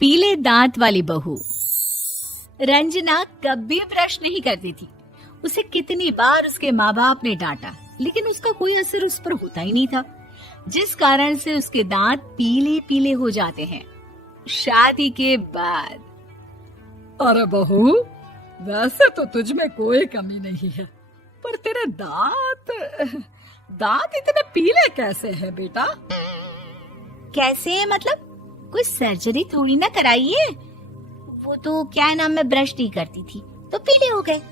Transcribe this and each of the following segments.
पीले दांत वाली बहू। रंजना कभी ब्रश नहीं करती थी। उसे कितनी बार उसके माँ बाप ने डांटा, लेकिन उसका कोई असर उस पर होता ही नहीं था, जिस कारण से उसके दांत पीले पीले हो जाते हैं। शादी के बाद। अरे बहू, वैसे तो तुझ में कोई कमी नहीं है, पर तेरे दांत इतने पीले कैसे हैं बेटा? कैसे मतलब? कोई सर्जरी थोड़ी ना कराइए। वो तो क्या नाम, मैं ब्रश नहीं करती थी तो पीले हो गए।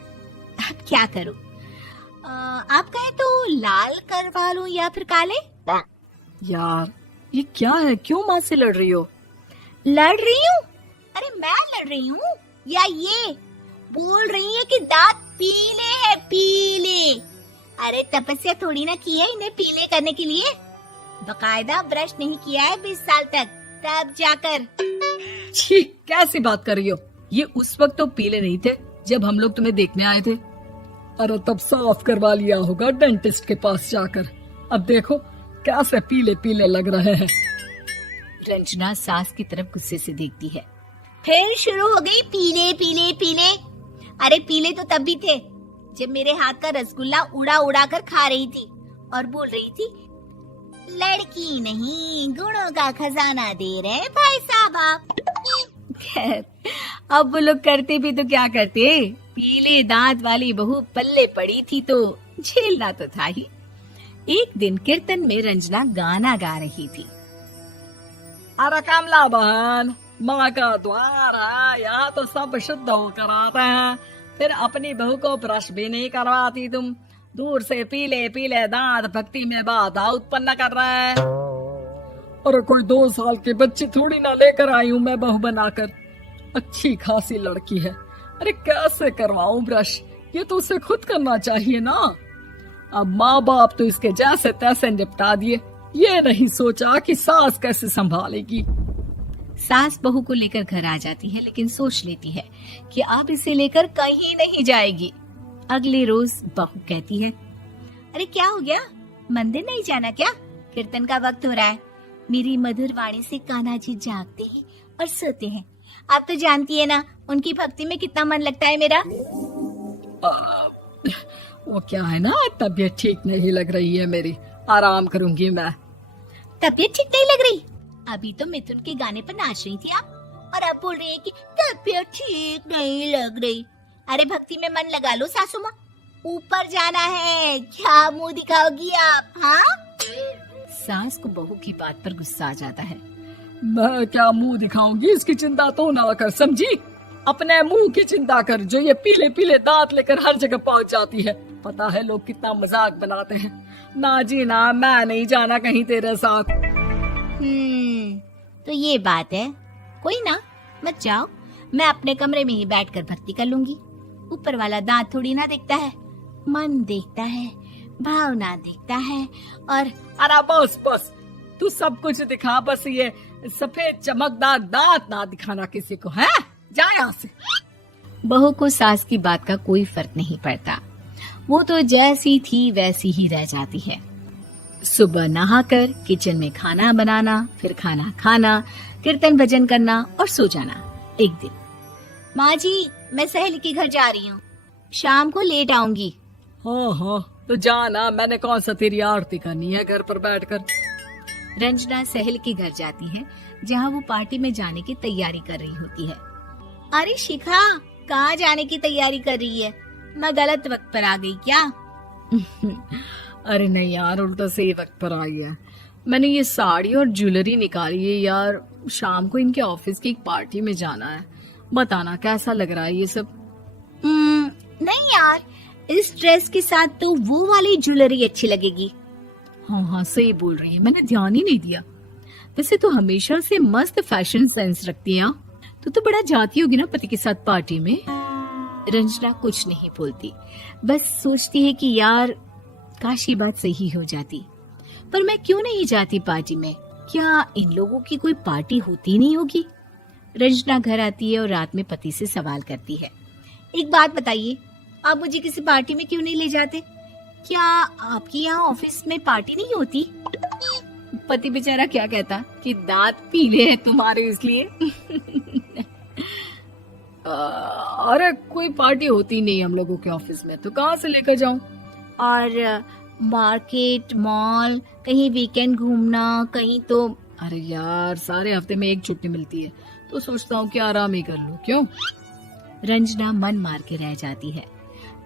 अब क्या करूं? आप कहें तो लाल करवा लूं या फिर काले? यार ये क्या है, क्यों माँ से लड़ रही हो? लड़ रही हूँ? अरे मैं लड़ रही हूँ या ये बोल रही है कि दांत पीले हैं, पीले। अरे तपस्या थोड़ी ना की है इन्हें पीले करने के लिए। बकायदा ब्रश नहीं किया है 20 साल तक, तब जाकर। छी, कैसी बात कर रही हो? ये उस वक्त तो पीले नहीं थे जब हम लोग तुम्हें देखने आए थे। अरे तब साफ करवा लिया होगा डेंटिस्ट के पास जाकर। अब देखो कैसे पीले पीले लग रहे हैं। रंजना सास की तरफ गुस्से से देखती है। फिर शुरू हो गई पीले पीले पीले। अरे पीले तो तब भी थे जब मेरे हाथ का रसगुल्ला उड़ा उड़ा कर खा रही थी और बोल रही थी, लड़की नहीं गुणों का खजाना दे रहे भाई साहब आप। खैर, अब वो लोग करते भी तो क्या करते, पीले दांत वाली बहू पल्ले पड़ी थी तो झेलना तो था ही। एक दिन कीर्तन में रंजना गाना गा रही थी। अरे कमला बहन, माँ का द्वार है, यहाँ तो सब शुद्ध होकर आते हैं, फिर अपनी बहू को ब्रश भी नहीं करवाती तुम। दूर से पीले पीले दांत भक्ति में बाधा उत्पन्न कर रहे हैं। अरे कोई 2 साल के बच्चे थोड़ी ना लेकर आई हूँ मैं बहू बनाकर। अच्छी खासी लड़की है, अरे कैसे करवाऊं ब्रश? ये तो उसे खुद करना चाहिए ना। अब माँ बाप तो इसके जैसे तैसे निपटा दिए, ये नहीं सोचा कि सास कैसे संभालेगी। सास बहू को लेकर घर आ जाती है, लेकिन सोच लेती है कि अब इसे लेकर कहीं नहीं जाएगी। अगले रोज बहू कहती है, अरे क्या हो गया, मंदिर नहीं जाना क्या? कीर्तन का वक्त हो रहा है। मेरी मधुर वाणी से कान्हा जी जागते हैं और सोते हैं। आप तो जानती है ना उनकी भक्ति में कितना मन लगता है मेरा। वो क्या है ना, तबीयत ठीक नहीं लग रही है मेरी, आराम करूंगी मैं। तबीयत ठीक नहीं लग रही? अभी तो मिथुन के गाने पर नाच रही थी आप, और अब बोल रही है कि तबीयत ठीक नहीं लग रही। अरे भक्ति में मन लगा लो सासू माँ, ऊपर जाना है, क्या मुंह दिखाओगी आप? हाँ? सास को बहू की बात पर गुस्सा आ जाता है। मैं क्या मुंह दिखाऊंगी, इसकी चिंता तो ना कर, समझी? अपने मुंह की चिंता कर, जो ये पीले पीले दांत लेकर हर जगह पहुंच जाती है। पता है लोग कितना मजाक बनाते हैं। ना जी ना, मैं नहीं जाना कहीं तेरे साथ। तो ये बात है, कोई ना, मत जाओ, मैं अपने कमरे में ही बैठकर भक्ति कर लूंगी। ऊपर वाला दांत थोड़ी ना देखता है, मन देखता है, भावना देखता है। और अरे बस बस, तू सब कुछ दिखा, बस ये सफेद चमकदार दांत ना दिखाना किसी को, है? जा यहाँ से। बहू को सास की बात का कोई फर्क नहीं पड़ता, वो तो जैसी थी वैसी ही रह जाती है। सुबह नहाकर किचन में खाना बनाना, फिर खाना खाना, कीर्तन भजन करना और सो जाना। एक दिन, माँ जी मैं सहेली के घर जा रही हूँ, शाम को लेट आऊंगी। हाँ हाँ तो जाना, मैंने कौन सा तेरी आरती करनी है घर पर बैठकर। रंजना सहेली के घर जाती है, जहाँ वो पार्टी में जाने की तैयारी कर रही होती है। अरे शिखा, कहाँ जाने की तैयारी कर रही है? मैं गलत वक्त पर आ गई क्या? अरे नहीं यार, उल्टा सही वक्त पर आ गया। मैंने ये साड़ी और ज्वेलरी निकाली है यार, शाम को इनके ऑफिस की एक पार्टी में जाना है। बताना कैसा लग रहा है ये सब? नहीं यार, इस ड्रेस के साथ तो वो वाली ज्वेलरी अच्छी लगेगी। हाँ हाँ सही बोल रही है, मैंने ध्यान ही नहीं दिया। वैसे तो हमेशा से मस्त फैशन सेंस रखती है। तो बड़ा जाती होगी ना पति के साथ पार्टी में। रंजना कुछ नहीं बोलती, बस सोचती है कि यार काश ये बात सही हो जाती, पर मैं क्यों नहीं जाती पार्टी में? क्या इन लोगों की कोई पार्टी होती नहीं होगी? रंजना घर आती है और रात में पति से सवाल करती है, एक बात बताइए, आप मुझे किसी पार्टी में क्यों नहीं ले जाते? क्या आपकी यहाँ ऑफिस में पार्टी नहीं होती? पति बेचारा क्या कहता कि दांत पीले हैं तुम्हारे इसलिए। अरे कोई पार्टी होती नहीं हम लोगों के ऑफिस में, तो कहाँ से लेकर जाऊं? और मार्केट, मॉल, कहीं वीकेंड घूमना, कहीं तो। अरे यार सारे हफ्ते में एक छुट्टी मिलती है, तो सोचता हूँ कि आराम ही कर लूं। क्यों? रंजना मन मार के रह जाती है।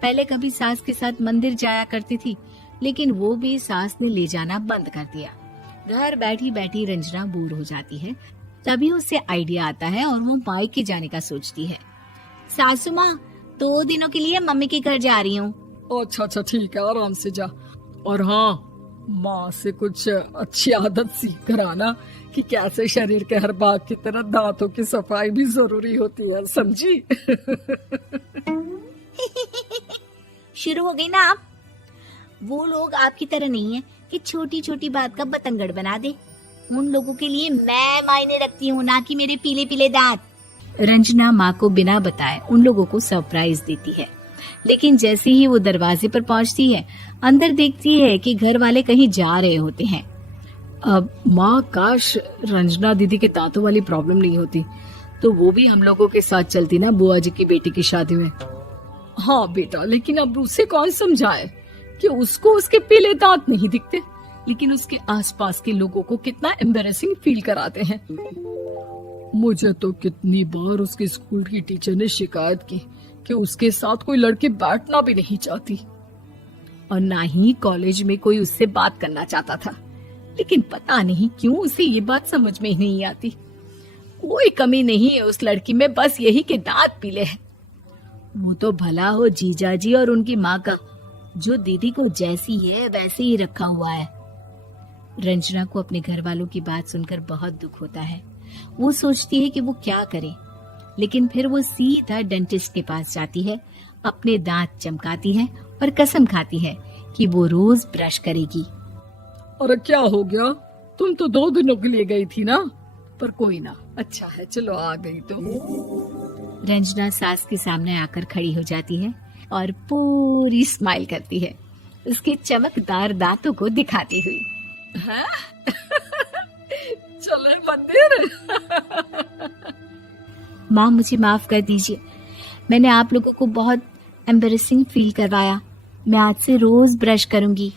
पहले कभी सास के साथ मंदिर जाया करती थी, लेकिन वो भी सास ने ले जाना बंद कर दिया। घर बैठी बैठी रंजना बोर हो जाती है। तभी उसे आइडिया आता है और वो मायके जाने का सोचती है। सासू माँ, 2 दिनों के लिए मम्मी के घर जा रही हूँ। अच्छा ठीक है, आराम से जा। और हाँ, माँ से कुछ अच्छी आदत सीख कर आना कि कैसे शरीर के हर भाग की तरह दांतों की सफाई भी जरूरी होती है, समझी? शुरू हो गई ना आप। वो लोग आपकी तरह नहीं है कि छोटी छोटी बात का बतंगड़ बना दे। उन लोगों के लिए मैं मायने रखती हूँ, ना कि मेरे पीले पीले दांत। रंजना माँ को बिना बताए उन लोगों को सरप्राइज देती है, लेकिन जैसे ही वो दरवाजे पर पहुंचती है, अंदर देखती है कि घर वाले कहीं जा रहे होते हैं। अब माँ, काश रंजना दीदी के दांतों वाली प्रॉब्लम नहीं होती, तो वो भी हम लोगों के साथ चलती ना बुआ जी की बेटी की शादी में। हाँ बेटा, लेकिन अब उसे कौन समझाए कि उसको उसके पीले दांत नहीं दिखते, लेकिन उसके आसपास के लोगों को कितना एम्बैरेसिंग फील कराते हैं। मुझे तो कितनी बार उसके स्कूल की टीचर ने शिकायत की कि उसके साथ कोई लड़की बैठना भी नहीं चाहती, और ना ही कॉलेज में कोई उससे बात करना चाहता था। लेकिन पता नहीं क्यों उसे ये बात समझ में ही नहीं आती। कोई कमी नहीं है उस लड़की में, बस यही कि दांत पीले हैं। वो तो भला हो जीजा जी और उनकी माँ का, जो दीदी को जैसी है वैसे ही रखा हुआ है। रंजना को अपने घर वालों की बात सुनकर बहुत दुख होता है। वो सोचती है कि वो क्या करे, लेकिन फिर वो सीधा डेंटिस्ट के पास जाती है, अपने दांत चमकाती है और कसम खाती है कि वो रोज ब्रश करेगी। अरे क्या हो गया? तुम तो 2 दिनों के लिए गई थी ना, पर कोई ना, अच्छा है, चलो आ गई तो। रंजना सास के सामने आकर खड़ी हो जाती है और पूरी स्माइल करती है, उसके चमकदार दांतों को दिखाती हुई। हैं? चले मंदिर। माँ, मुझे माफ कर दीजिए, मैंने आप लोगों को बहुत एम्बैरेसिंग फील करवाया। मैं आज से रोज ब्रश करूंगी।